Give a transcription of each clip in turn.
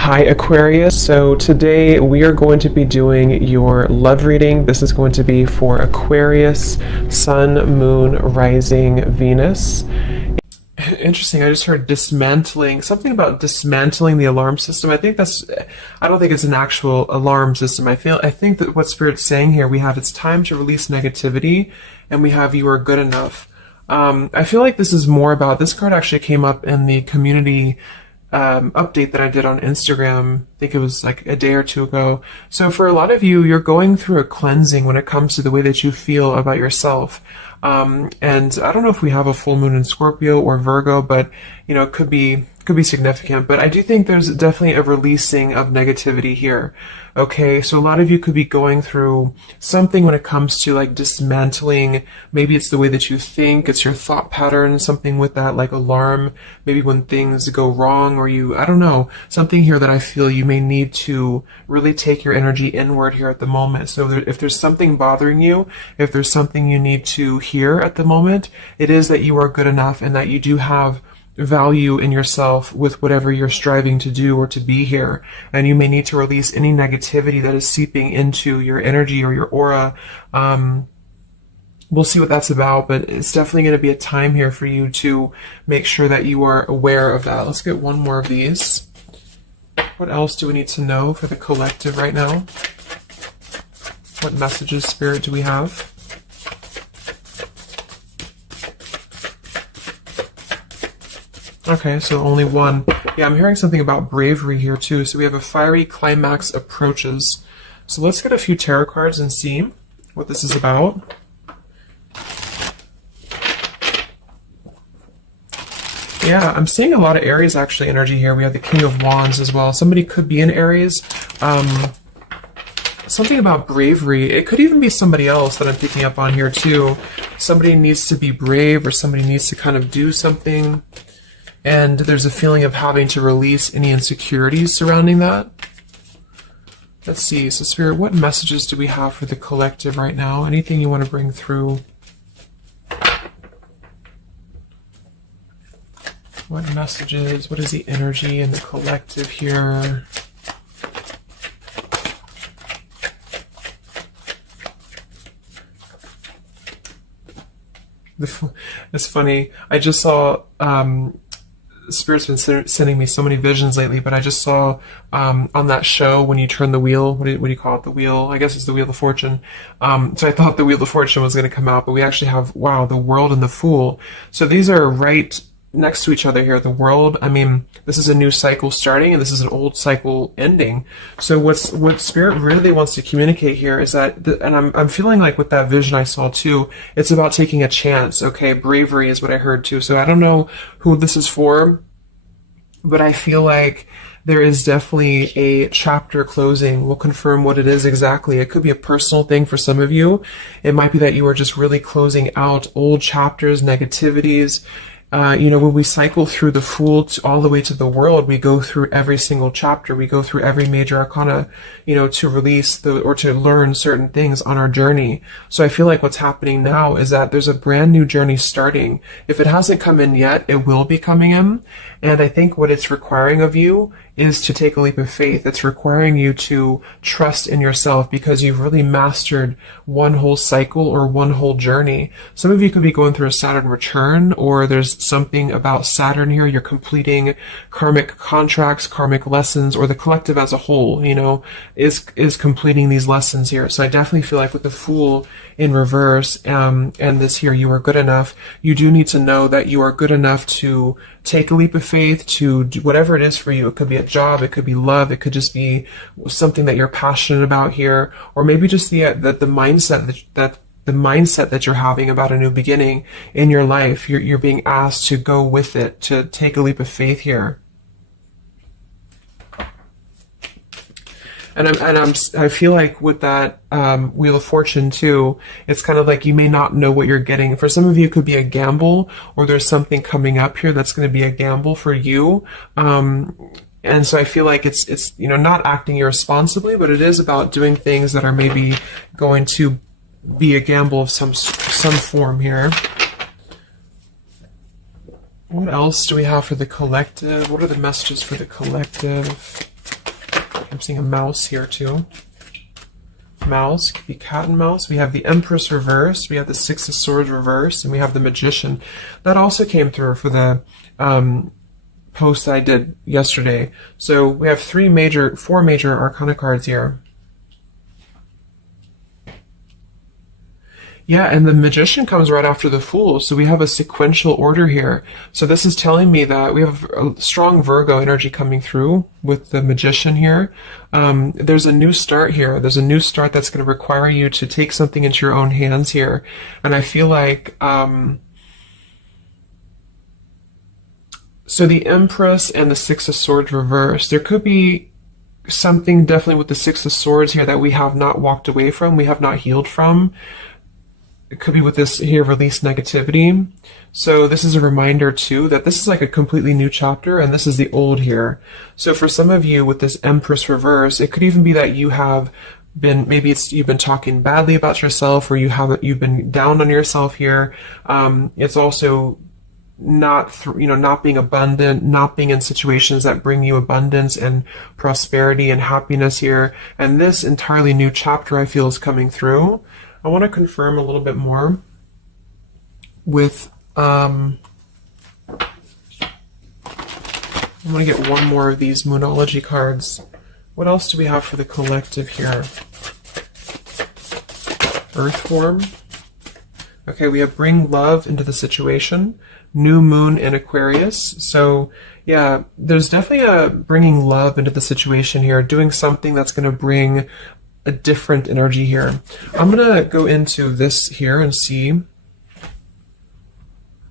Hi Aquarius, so today we are going to be doing your love reading. This is going to be for Aquarius, Sun, Moon, Rising, Venus. Interesting, I just heard dismantling, something about dismantling the alarm system. I don't think it's an actual alarm system. I think that what Spirit's saying here, we have it's time to release negativity, and we have you are good enough. I feel like this is more about, this card actually came up in the community update that I did on Instagram. I think it was like a day or two ago. So for a lot of you, you're going through a cleansing when it comes to the way that you feel about yourself. And I don't know if we have a full moon in Scorpio or Virgo, but you know, it could be significant. But I do think there's definitely a releasing of negativity here. Okay, so a lot of you could be going through something when it comes to like dismantling. Maybe it's the way that you think, it's your thought pattern, something with that like alarm, maybe when things go wrong, or I don't know, something here that I feel you may need to really take your energy inward here at the moment. So if there's something bothering you, if there's something you need to hear at the moment, it is that you are good enough and that you do have value in yourself with whatever you're striving to do or to be here. And you may need to release any negativity that is seeping into your energy or your aura. We'll see what that's about, but it's definitely going to be a time here for you to make sure that you are aware of that. Let's get one more of these. What else do we need to know for the collective right now? What messages, Spirit, do we have? Okay, so only one. Yeah, I'm hearing something about bravery here too. So we have a fiery climax approaches. So let's get a few tarot cards and see what this is about. Yeah, I'm seeing a lot of Aries actually energy here. We have the King of Wands as well. Somebody could be in Aries. Something about bravery. It could even be somebody else that I'm picking up on here too. Somebody needs to be brave, or somebody needs to kind of do something. And there's a feeling of having to release any insecurities surrounding that. Let's see. So Spirit, what messages do we have for the collective right now? Anything you want to bring through? What messages? What is the energy in the collective here? It's funny. I just saw... Spirit's been sending me so many visions lately, but I just saw on that show when you turn the wheel, what do you call it? The wheel, I guess it's the Wheel of Fortune. So I thought the Wheel of Fortune was going to come out, but we actually have, wow, the World and the Fool. So these are right next to each other here. The World, I mean, this is a new cycle starting, and this is an old cycle ending. So what Spirit really wants to communicate here is that, and I'm feeling like with that vision I saw too, it's about taking a chance. Okay, bravery is what I heard too. So I don't know who this is for, but I feel like there is definitely a chapter closing. We'll confirm what it is exactly. It could be a personal thing for some of you. It might be that you are just really closing out old chapters, negativities. You know, when we cycle through the Fool all the way to the World, we go through every single chapter. We go through every major arcana, you know, to release or to learn certain things on our journey. So I feel like what's happening now is that there's a brand new journey starting. If it hasn't come in yet, it will be coming in. And I think what it's requiring of you is to take a leap of faith. It's requiring you to trust in yourself because you've really mastered one whole cycle or one whole journey. Some of you could be going through a Saturn return, or there's something about Saturn here. You're completing karmic contracts, karmic lessons, or the collective as a whole, you know, is completing these lessons here. So I definitely feel like with the Fool in reverse, and this here, you are good enough. You do need to know that you are good enough to take a leap of faith, to do whatever it is for you. It could be a job, it could be love, it could just be something that you're passionate about here, or maybe just the mindset that you're having about a new beginning in your life. You're being asked to go with it, to take a leap of faith here. And I feel like with that Wheel of Fortune too, it's kind of like you may not know what you're getting. For some of you, it could be a gamble, or there's something coming up here that's going to be a gamble for you. And so I feel like it's you know, not acting irresponsibly, but it is about doing things that are maybe going to be a gamble of some form here. What else do we have for the collective? What are the messages for the collective? I'm seeing a mouse here too. Mouse, could be cat and mouse. We have the Empress reversed, we have the Six of Swords reversed, and we have the Magician. That also came through for the post that I did yesterday. So we have four major Arcana cards here. Yeah, and the Magician comes right after the Fool, so we have a sequential order here. So this is telling me that we have a strong Virgo energy coming through with the Magician here. There's a new start here. There's a new start that's going to require you to take something into your own hands here. And I feel like, so the Empress and the Six of Swords reversed. There could be something definitely with the Six of Swords here that we have not walked away from, we have not healed from. It could be with this here, release negativity. So this is a reminder too that this is like a completely new chapter, and this is the old here. So for some of you with this Empress reverse, it could even be that you have been, maybe you've been talking badly about yourself, or you've been down on yourself here. It's also not being abundant, not being in situations that bring you abundance and prosperity and happiness here. And this entirely new chapter I feel is coming through. I want to confirm a little bit more with, I'm going to get one more of these Moonology cards. What else do we have for the collective here? Earth form. Okay, we have bring love into the situation. New moon in Aquarius. So yeah, there's definitely a bringing love into the situation here, doing something that's going to bring a different energy here. I'm going to go into this here and see.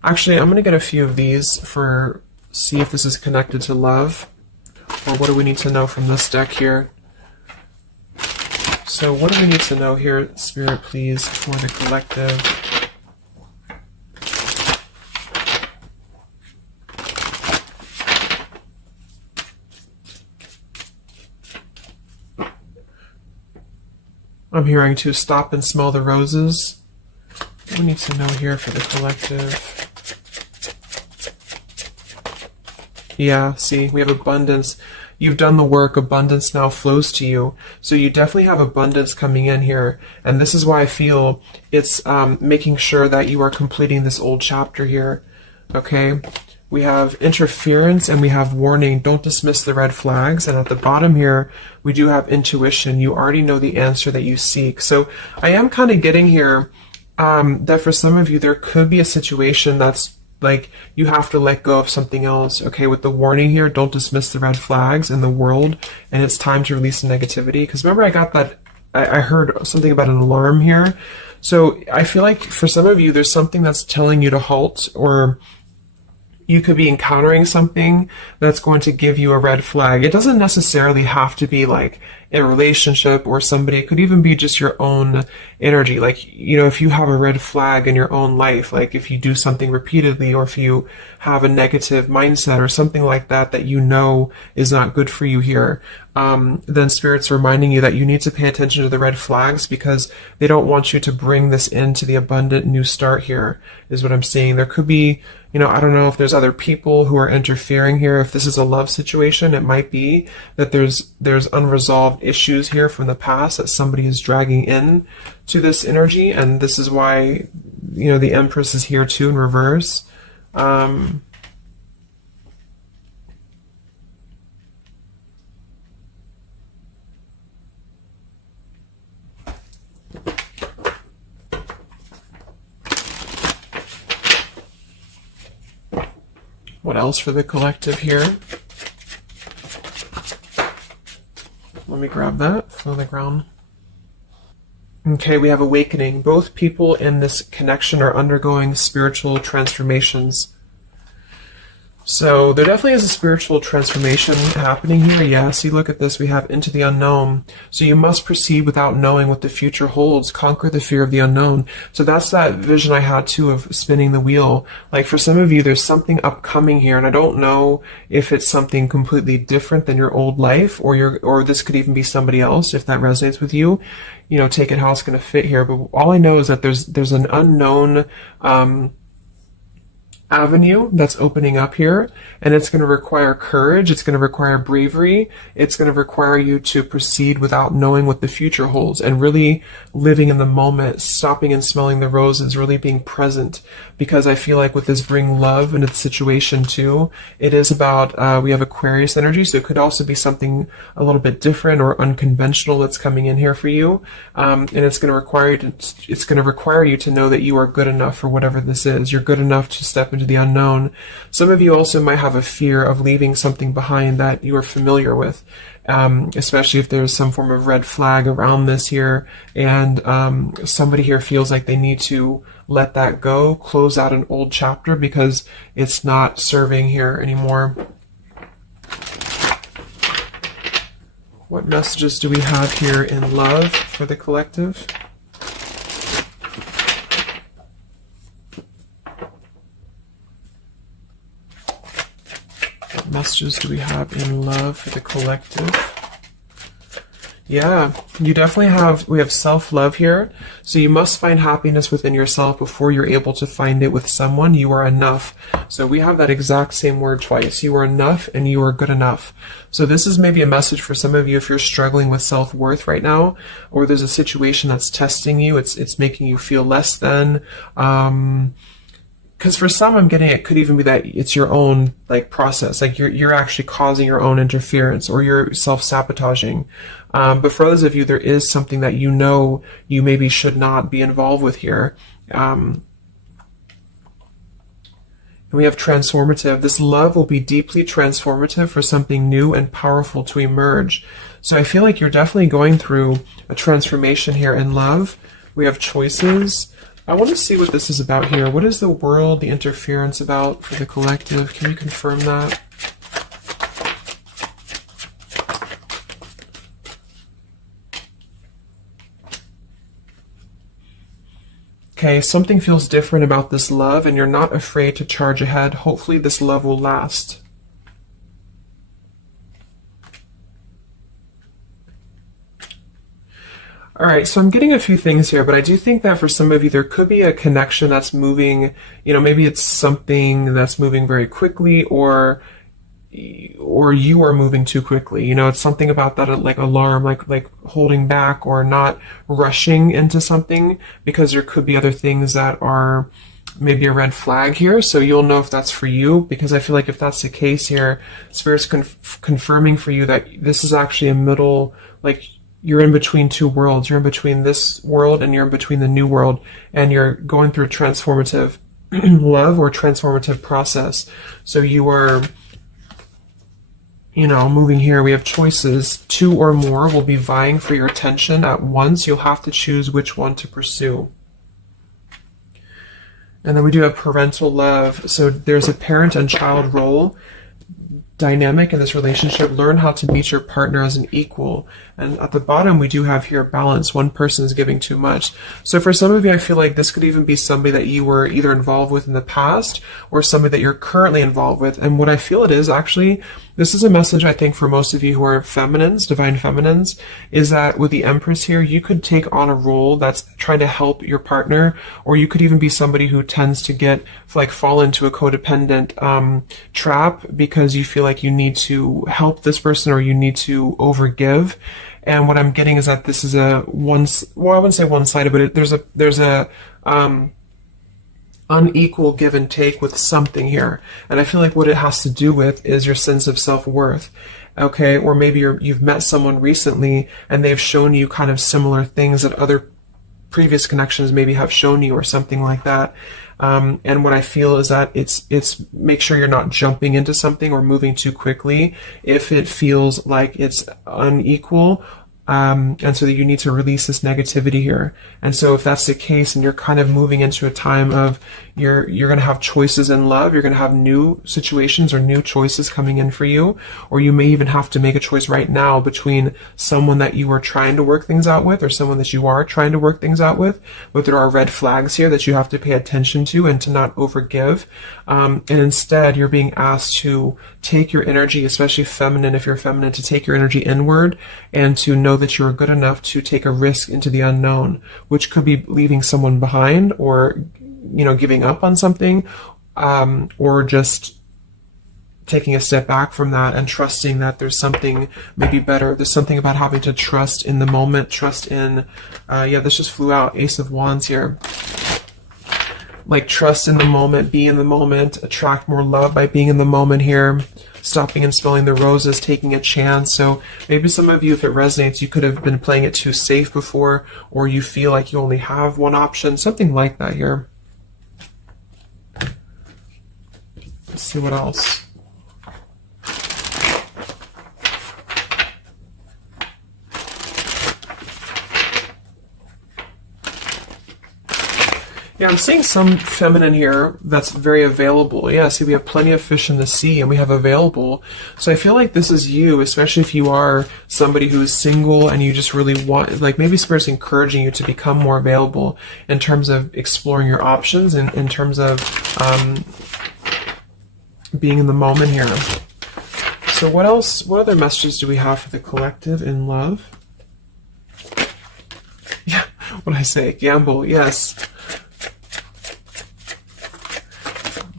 Actually, I'm going to get a few of these see if this is connected to love, or what do we need to know from this deck here. So what do we need to know here, Spirit, please, for the collective? I'm hearing to stop and smell the roses. What do we need to know here for the collective? Yeah, see, we have abundance. You've done the work. Abundance now flows to you. So you definitely have abundance coming in here. And this is why I feel it's making sure that you are completing this old chapter here. Okay? We have interference and we have warning. Don't dismiss the red flags. And at the bottom here, we do have intuition. You already know the answer that you seek. So I am kind of getting here that for some of you, there could be a situation that's like you have to let go of something else. Okay, with the warning here, don't dismiss the red flags in the world. And it's time to release the negativity. Because remember, I got that, I heard something about an alarm here. So I feel like for some of you, there's something that's telling you to halt, or you could be encountering something that's going to give you a red flag. It doesn't necessarily have to be like a relationship or somebody. It could even be just your own energy. Like, you know, if you have a red flag in your own life, like if you do something repeatedly, or if you have a negative mindset or something like that, that you know is not good for you here, then Spirit's reminding you that you need to pay attention to the red flags, because they don't want you to bring this into the abundant new start here, is what I'm seeing. There could be, you know, I don't know if there's other people who are interfering here. If this is a love situation, it might be that there's unresolved issues here from the past that somebody is dragging in to this energy, and this is why, you know, the Empress is here too in reverse. What else for the collective here? Let me grab that on the ground. Okay, we have awakening. Both people in this connection are undergoing spiritual transformations. So there definitely is a spiritual transformation happening here. Yeah, see, look at this. We have into the unknown. So you must proceed without knowing what the future holds. Conquer the fear of the unknown. So that's that vision I had too of spinning the wheel. Like for some of you, there's something upcoming here, and I don't know if it's something completely different than your old life, or this could even be somebody else. If that resonates with you, you know, take it how it's going to fit here. But all I know is that there's an unknown avenue that's opening up here, and it's going to require courage, it's going to require bravery, it's going to require you to proceed without knowing what the future holds, and really living in the moment, stopping and smelling the roses, really being present. Because I feel like with this bring love into the situation too, it is about, we have Aquarius energy, so it could also be something a little bit different or unconventional that's coming in here for you, and it's going to require you to know that you are good enough for whatever this is. You're good enough to step into the unknown. Some of you also might have a fear of leaving something behind that you are familiar with, especially if there's some form of red flag around this here, and somebody here feels like they need to let that go, close out an old chapter because it's not serving here anymore. What messages do we have here in love for the collective? What messages do we have in love for the collective? Yeah, you definitely we have self-love here. So you must find happiness within yourself before you're able to find it with someone. You are enough. So we have that exact same word twice. You are enough and you are good enough. So this is maybe a message for some of you if you're struggling with self-worth right now, or there's a situation that's testing you. It's making you feel less than, because for some, I'm getting it could even be that it's your own process, like you're actually causing your own interference, or you're self-sabotaging. But for others of you, there is something that you know you maybe should not be involved with here. And we have transformative. This love will be deeply transformative for something new and powerful to emerge. So I feel like you're definitely going through a transformation here in love. We have choices. I want to see what this is about here. What is the world, the interference about for the collective? Can you confirm that? Okay, something feels different about this love, and you're not afraid to charge ahead. Hopefully this love will last. All right, so I'm getting a few things here, but I do think that for some of you, there could be a connection that's moving, maybe it's something that's moving very quickly, or you are moving too quickly. It's something about that, like alarm, like holding back or not rushing into something, because there could be other things that are maybe a red flag here. So you'll know if that's for you, because I feel like if that's the case here, Spirit's confirming for you that this is actually a middle, you're in between two worlds. You're in between this world and you're in between the new world, and you're going through a transformative love or transformative process. So you are, moving here. We have choices. Two or more will be vying for your attention at once. You'll have to choose which one to pursue. And then we do have parental love. So there's a parent and child role dynamic in this relationship. Learn how to meet your partner as an equal. And at the bottom, we do have here balance. One person is giving too much. So for some of you, I feel like this could even be somebody that you were either involved with in the past or somebody that you're currently involved with. And what I feel it is actually, this is a message I think for most of you who are feminines, divine feminines, is that with the Empress here, you could take on a role that's trying to help your partner, or you could even be somebody who tends to fall into a codependent trap because you feel like you need to help this person or you need to overgive. And what I'm getting is that this is I wouldn't say one-sided, but there's a unequal give and take with something here. And I feel like what it has to do with is your sense of self-worth. Okay, or maybe you've met someone recently and they've shown you kind of similar things that other previous connections maybe have shown you, or something like that. And what I feel is that it's make sure you're not jumping into something or moving too quickly if it feels like it's unequal. And so that you need to release this negativity here. And so if that's the case and you're kind of moving into a time of you're going to have choices in love, you're going to have new situations or new choices coming in for you, or you may even have to make a choice right now between someone that you are trying to work things out with or someone that you are trying to work things out with. But there are red flags here that you have to pay attention to and to not overgive. And instead, you're being asked to take your energy, especially feminine, if you're feminine, to take your energy inward and to know that you're good enough to take a risk into the unknown, which could be leaving someone behind or, giving up on something. or just taking a step back from that and trusting that there's something maybe better. There's something about having to trust in the moment, trust in, yeah, this just flew out, Ace of Wands here. Like trust in the moment, be in the moment, attract more love by being in the moment here, stopping and smelling the roses, taking a chance. So maybe some of you, if it resonates, you could have been playing it too safe before, or you feel like you only have one option, something like that here. Let's see what else. Yeah, I'm seeing some feminine here that's very available. Yeah, see, we have plenty of fish in the sea, and we have available. So I feel like this is you, especially if you are somebody who is single and you just really want, like maybe Spirit's encouraging you to become more available in terms of exploring your options and in terms of being in the moment here. So what else, what other messages do we have for the collective in love? Yeah, what did I say? Gamble, yes.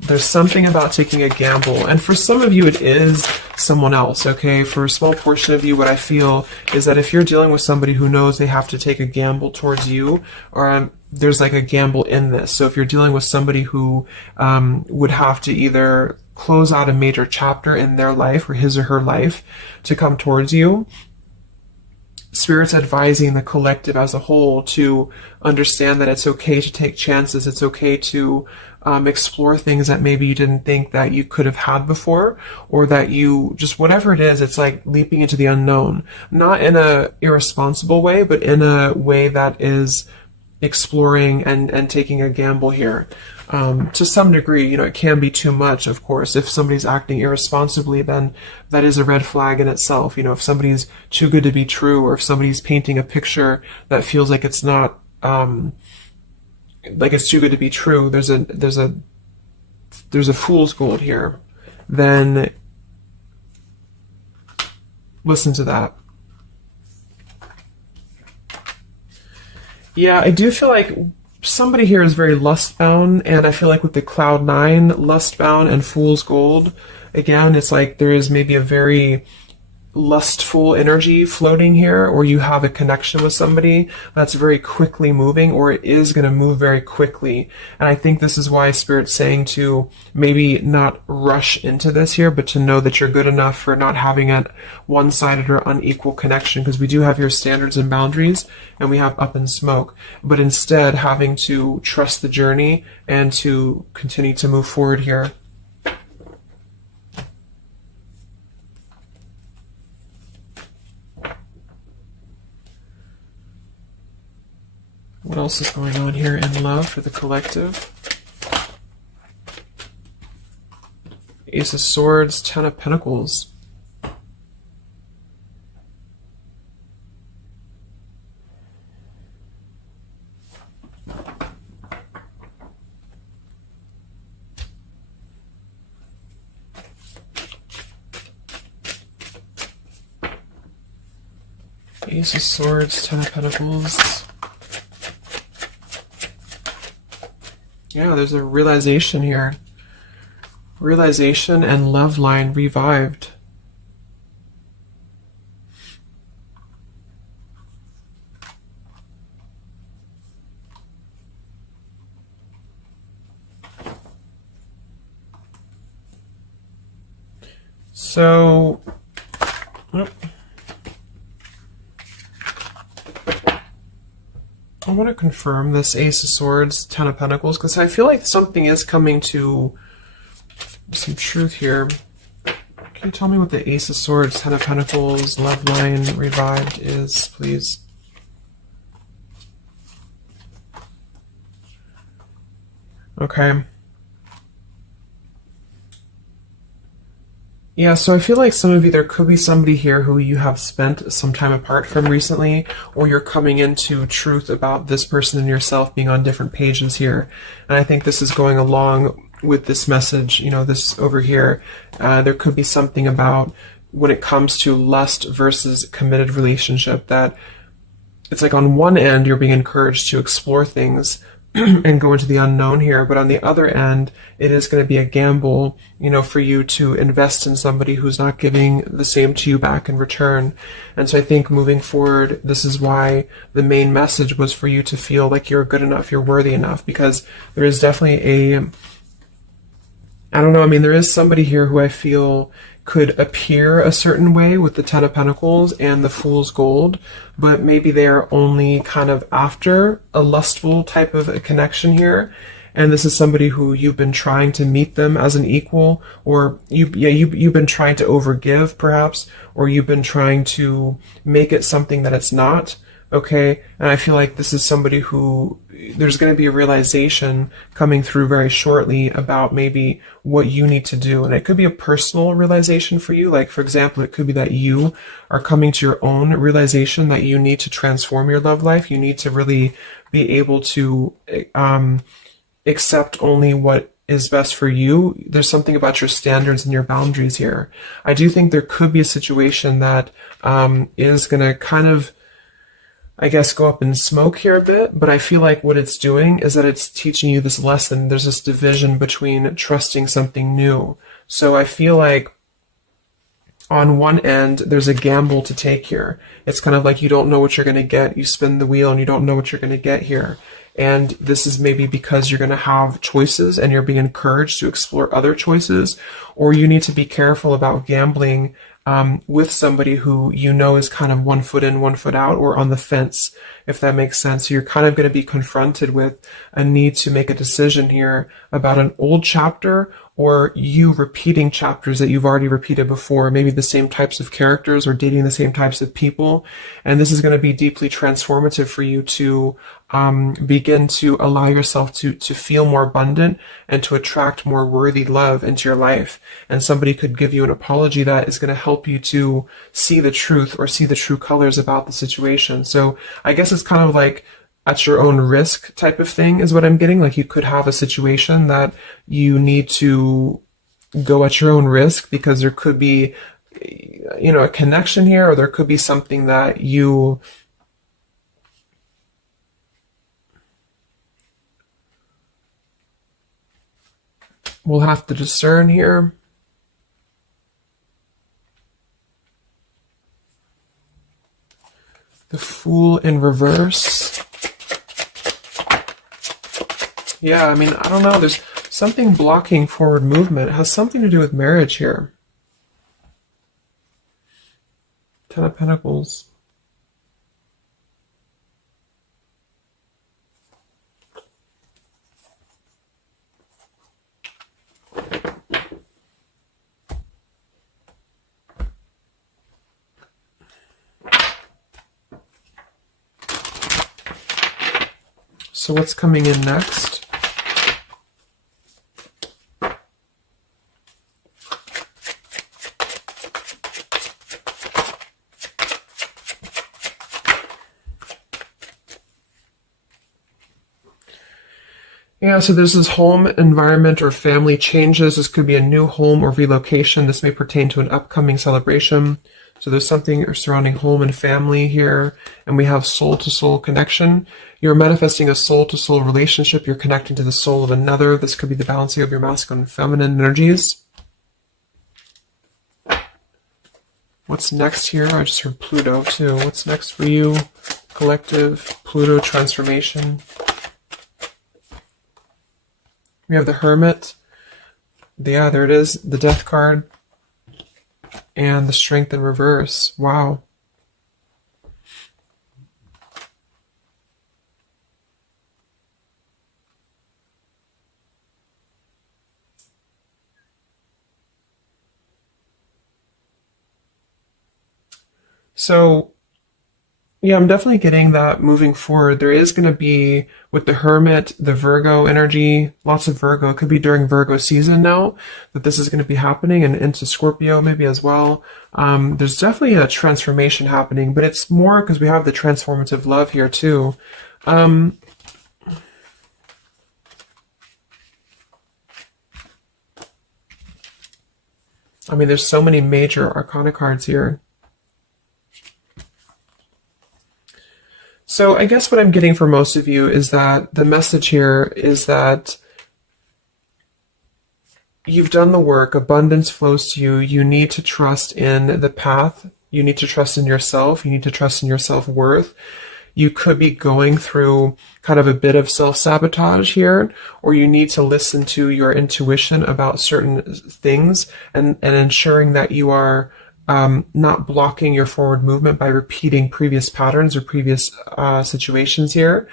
There's something about taking a gamble, and for some of you it is someone else, okay? For a small portion of you, what I feel is that if you're dealing with somebody who knows they have to take a gamble towards you, or there's like a gamble in this. So if you're dealing with somebody who would have to either close out a major chapter in their life or his or her life to come towards you, Spirit's advising the collective as a whole to understand that it's okay to take chances. It's okay to explore things that maybe you didn't think that you could have had before, or that you just, whatever it is, it's like leaping into the unknown. Not in a irresponsible way, but in a way that is exploring and taking a gamble here. To some degree, you know, it can be too much, of course. If somebody's acting irresponsibly, then that is a red flag in itself. You know, if somebody's too good to be true, or if somebody's painting a picture that feels like it's not, like it's too good to be true, there's a fool's gold here, then listen to that. Yeah, I do feel like somebody here is very lust-bound, and I feel like with the Cloud 9, lust-bound and fool's gold, again, it's like there is maybe a very lustful energy floating here, or you have a connection with somebody that's very quickly moving, or it is going to move very quickly. And I think this is why Spirit's saying to maybe not rush into this here, but to know that you're good enough for not having a one-sided or unequal connection, because we do have your standards and boundaries, and we have up in smoke, but instead having to trust the journey and to continue to move forward here. What else is going on here in love for the collective? Ace of Swords, Ten of Pentacles. Ace of Swords, Ten of Pentacles. Yeah, there's a realization here. Realization and love line revived. So, I want to confirm this Ace of Swords, Ten of Pentacles, because I feel like something is coming to some truth here. Can you tell me what the Ace of Swords, Ten of Pentacles, love line revived is, please? Okay. Yeah, so I feel like some of you, there could be somebody here who you have spent some time apart from recently, or you're coming into truth about this person and yourself being on different pages here. And I think this is going along with this message, you know, this over here. There could be something about when it comes to lust versus committed relationship, that it's like on one end you're being encouraged to explore things, and go into the unknown here. But on the other end, it is going to be a gamble, for you to invest in somebody who's not giving the same to you back in return. And so I think moving forward, this is why the main message was for you to feel like you're good enough, you're worthy enough, because there is definitely I don't know, I mean, there is somebody here who I feel could appear a certain way with the Ten of Pentacles and the Fool's Gold, but maybe they are only kind of after a lustful type of a connection here. And this is somebody who you've been trying to meet them as an equal, or you've been trying to overgive perhaps, or you've been trying to make it something that it's not. Okay, and I feel like this is somebody who there's going to be a realization coming through very shortly about maybe what you need to do. And it could be a personal realization for you. Like, for example, it could be that you are coming to your own realization that you need to transform your love life. You need to really be able to accept only what is best for you. There's something about your standards and your boundaries here. I do think there could be a situation that is going to kind of, I guess, go up in smoke here a bit, but I feel like what it's doing is that it's teaching you this lesson. There's this division between trusting something new. So I feel like on one end, there's a gamble to take here. It's kind of like you don't know what you're going to get. You spin the wheel and you don't know what you're going to get here. And this is maybe because you're going to have choices and you're being encouraged to explore other choices, or you need to be careful about gambling with somebody who you know is kind of 1 foot in, 1 foot out, or on the fence, if that makes sense. So you're kind of going to be confronted with a need to make a decision here about an old chapter, or you repeating chapters that you've already repeated before, maybe the same types of characters or dating the same types of people. And this is going to be deeply transformative for you to begin to allow yourself to feel more abundant and to attract more worthy love into your life. And somebody could give you an apology that is going to help you to see the truth or see the true colors about the situation. So I guess it's kind of like at your own risk type of thing is what I'm getting. Like, you could have a situation that you need to go at your own risk because there could be, a connection here, or there could be something that you will have to discern here. The Fool in reverse. Yeah, I mean, I don't know. There's something blocking forward movement. It has something to do with marriage here. Ten of Pentacles. So what's coming in next? Yeah, so there's this home, environment, or family changes. This could be a new home or relocation. This may pertain to an upcoming celebration. So there's something surrounding home and family here. And we have soul-to-soul connection. You're manifesting a soul-to-soul relationship. You're connecting to the soul of another. This could be the balancing of your masculine and feminine energies. What's next here? I just heard Pluto too. What's next for you? Collective, Pluto transformation. We have the Hermit. Yeah, there it is. The Death card. And the Strength in reverse. Wow. So, yeah, I'm definitely getting that moving forward. There is going to be, with the Hermit, the Virgo energy, lots of Virgo. It could be during Virgo season now that this is going to be happening, and into Scorpio maybe as well. There's definitely a transformation happening, but it's more because we have the transformative love here too. I mean, there's so many major arcana cards here. So I guess what I'm getting for most of you is that the message here is that you've done the work, abundance flows to you, you need to trust in the path, you need to trust in yourself, you need to trust in your self-worth. You could be going through kind of a bit of self-sabotage here, or you need to listen to your intuition about certain things and ensuring that you are not blocking your forward movement by repeating previous patterns or previous situations here.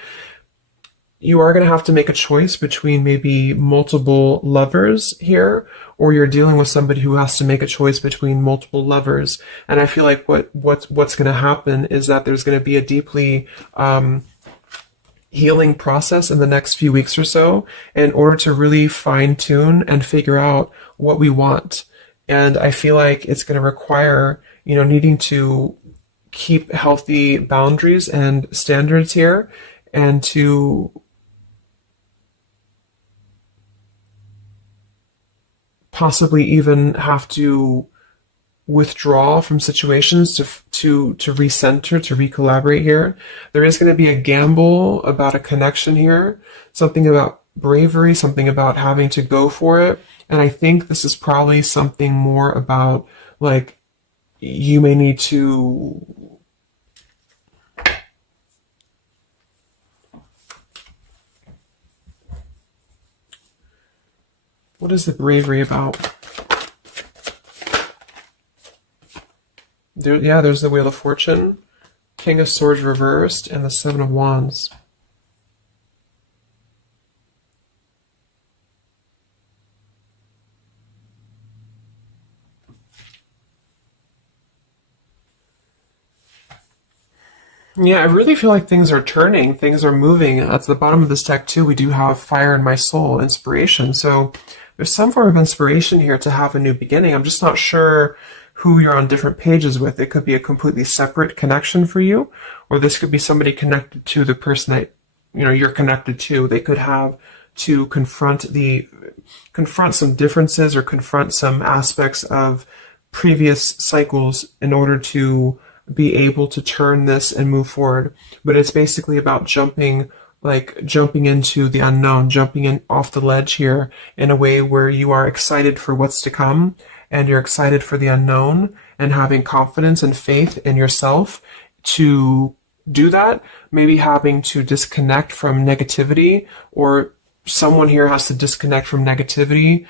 You are going to have to make a choice between maybe multiple lovers here, or you're dealing with somebody who has to make a choice between multiple lovers. And I feel like what's going to happen is that there's going to be a deeply healing process in the next few weeks or so in order to really fine tune and figure out what we want. And I feel like it's going to require, needing to keep healthy boundaries and standards here, and to possibly even have to withdraw from situations to recenter, to recollaborate here. There is going to be a gamble about a connection here, something about bravery, something about having to go for it. And I think this is probably something more about, like, you may need to what is the bravery about? There's the Wheel of Fortune, King of Swords reversed, and the Seven of Wands. Yeah, I really feel like things are turning, things are moving. At the bottom of this deck too, we do have Fire in My Soul, inspiration. So there's some form of inspiration here to have a new beginning. I'm just not sure who you're on different pages with. It could be a completely separate connection for you, or this could be somebody connected to the person that you're connected to. They could have to confront some differences or confront some aspects of previous cycles in order to be able to turn this and move forward. But it's basically about jumping into the unknown, jumping in off the ledge here in a way where you are excited for what's to come, and you're excited for the unknown, and having confidence and faith in yourself to do that. Maybe having to disconnect from negativity, or someone here has to disconnect from negativity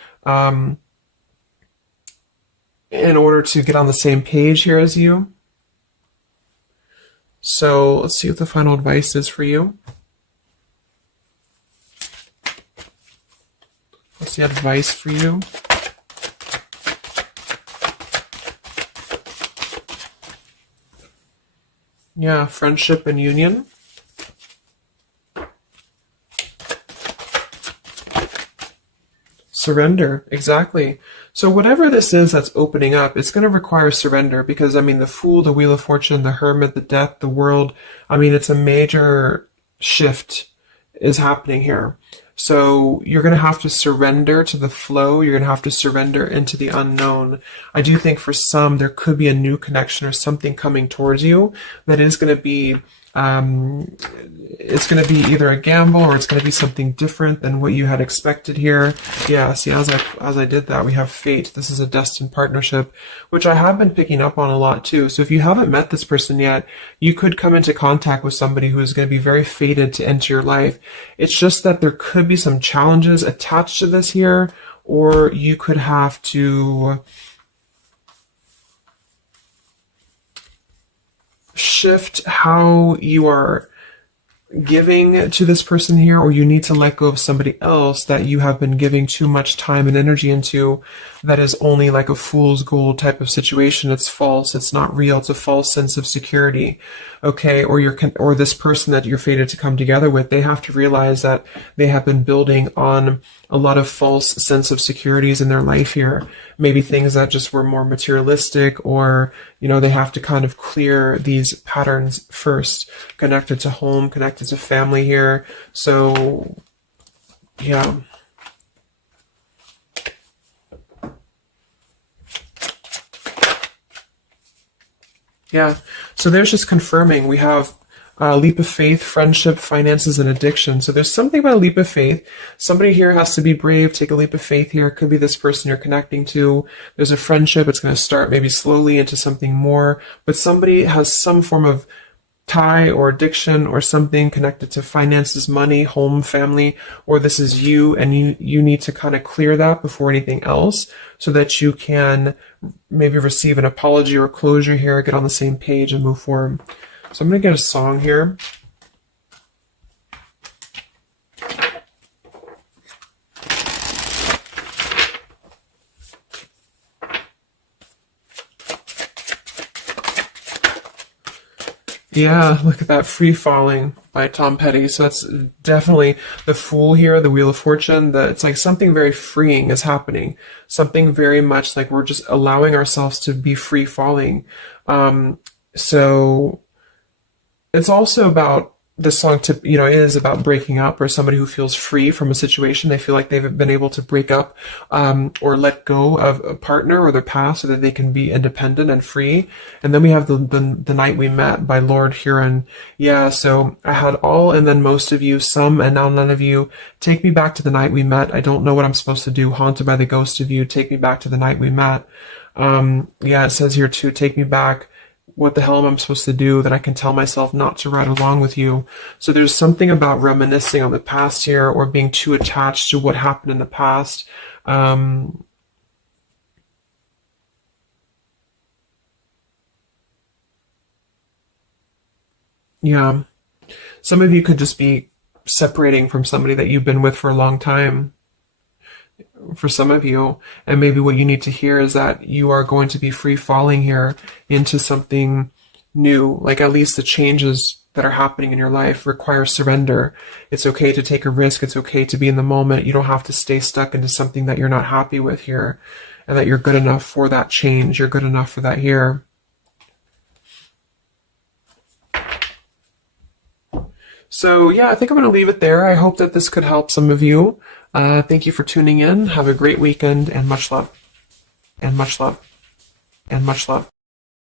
in order to get on the same page here as you. So let's see what the final advice is for you. What's the advice for you? Yeah, friendship and union. Surrender, exactly. So whatever this is that's opening up, it's going to require surrender, because, the Fool, the Wheel of Fortune, the Hermit, the Death, the World, it's a major shift is happening here. So you're going to have to surrender to the flow. You're going to have to surrender into the unknown. I do think for some, there could be a new connection or something coming towards you that is going to be, it's going to be either a gamble, or it's going to be something different than what you had expected here. Yeah, see, as I did that, we have fate. This is a destined partnership, which I have been picking up on a lot too. So if you haven't met this person yet, you could come into contact with somebody who is going to be very fated to enter your life. It's just that there could be some challenges attached to this here, or you could have to shift how you are giving to this person here, or you need to let go of somebody else that you have been giving too much time and energy into, that is only like a fool's gold type of situation. It's false, it's not real, it's a false sense of security. Okay, or this person that you're fated to come together with, they have to realize that they have been building on a lot of false sense of securities in their life here. Maybe things that just were more materialistic, or, they have to kind of clear these patterns first, connected to home, connected to family here. So, yeah. Yeah, so there's just confirming. We have Leap of faith, friendship, finances, and addiction. So there's something about a leap of faith. Somebody here has to be brave, take a leap of faith here. It could be this person you're connecting to. There's a friendship. It's going to start maybe slowly into something more, but somebody has some form of tie or addiction or something connected to finances, money, home, family, or this is you, and you need to kind of clear that before anything else so that you can maybe receive an apology or closure here, get on the same page and move forward. So I'm going to get a song here. Yeah, look at that, Free Falling by Tom Petty. So that's definitely the Fool here, the Wheel of Fortune. It's like something very freeing is happening. Something very much like we're just allowing ourselves to be free falling. So it's also about this song it is about breaking up, or somebody who feels free from a situation. They feel like they've been able to break up or let go of a partner or their past so that they can be independent and free. And then we have the Night We Met by Lord Huron. Yeah, so I had all and then most of you, some and now none of you. Take me back to the night we met. I don't know what I'm supposed to do. Haunted by the ghost of you. Take me back to the night we met. Yeah, it says here too, take me back. What the hell am I supposed to do that I can tell myself not to ride along with you? So there's something about reminiscing on the past here, or being too attached to what happened in the past. Yeah. Some of you could just be separating from somebody that you've been with for a long time. For some of you, and maybe what you need to hear is that you are going to be free falling here into something new. Like, at least the changes that are happening in your life require surrender. It's okay to take a risk. It's okay to be in the moment. You don't have to stay stuck into something that you're not happy with here, and that you're good enough for that change. You're good enough for that here. So yeah, I think I'm going to leave it there. I hope that this could help some of you. Thank you for tuning in. Have a great weekend, and much love. And much love. And much love.